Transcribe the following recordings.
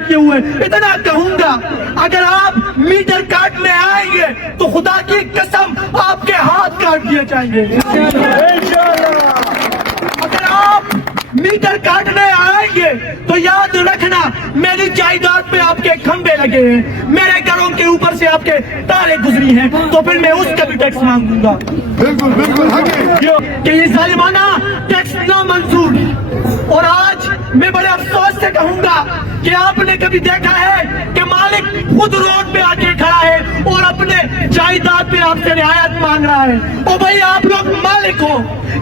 رکھے ہوئے. اتنا کہوں گا اگر آپ میٹر کاٹنے آئیں گے تو خدا کی قسم آپ کے ہاتھ کاٹ دیے جائیں گے. اگر آپ میٹر کاٹنے آئیں گے تو یاد رکھنا میری جائیداد پہ آپ کے کھمبے لگے ہیں, میرے گھروں کے اوپر سے آپ کے تارے گزری ہیں, تو پھر میں اس کا بھی ٹیکس مانگوں گا. بالکل بالکل کہ یہ ظالمانہ ٹیکس نامنظور. اور آج میں بڑے افسوس سے کہوں گا کہ آپ نے کبھی دیکھا ہے کہ مالک خود روڈ پہ آ کے کھڑا ہے اور اپنے جائیداد پہ آپ سے رعایت مانگ رہا ہے. او بھائی آپ لوگ مالک ہو,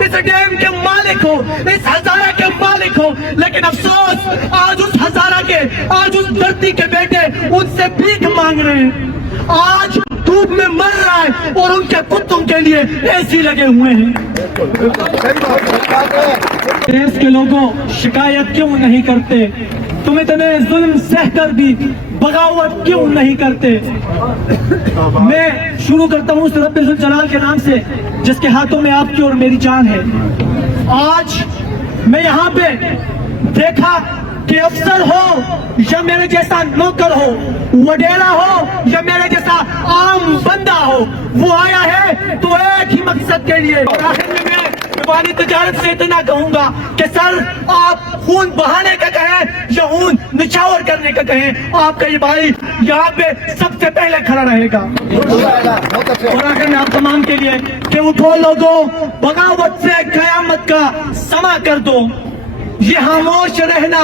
اس ڈیم کے مالک ہو, اس ہزارہ کے مالک ہو, لیکن افسوس آج اس ہزارہ کے, آج اس دھرتی کے بیٹے ان سے بھیک مانگ رہے ہیں. آج دھوپ میں مر رہا ہے اور ان کے کتوں کے لیے اے سی لگے ہوئے ہیں. دیش کے لوگوں شکایت کیوں نہیں کرتے؟ تم اتنے ظلم سہ کر بھی بغاوت کیوں نہیں کرتے؟ میں شروع کرتا ہوں اس رب ذوالجلال کے نام سے جس کے ہاتھوں میں آپ کی اور میری جان ہے. آج میں یہاں پہ دیکھا کہ افسر ہو یا میرے جیسا نوکر ہو, وڈیرا ہو یا میرے جیسا عام بندہ ہو, وہ آیا ہے تو ایک ہی مقصد کے لیے. اور آخر میں میں تجارت سے اتنا کہوں گا کہ سر آپ خون بہانے کا کہیں یا خون نچھاور کرنے کا کہیں, آپ کا یہ بھائی یہاں پہ سب سے پہلے کھڑا رہے گا. اور آخر میں آپ تمام کے لیے کہ اٹھو لوگوں, بغاوت سے قیامت کا سما کر دو. یہ خاموش رہنا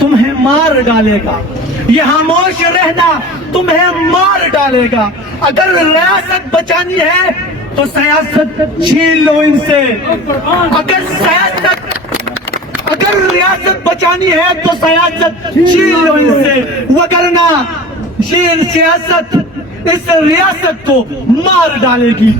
تمہیں مار ڈالے گا, یہ خاموش رہنا تمہیں مار ڈالے گا. اگر ریاست بچانی ہے تو سیاست چھین لو ان سے. اگر ریاست بچانی ہے تو سیاست چھین لو ان سے, وگرنہ یہ سیاست اس ریاست کو مار ڈالے گی.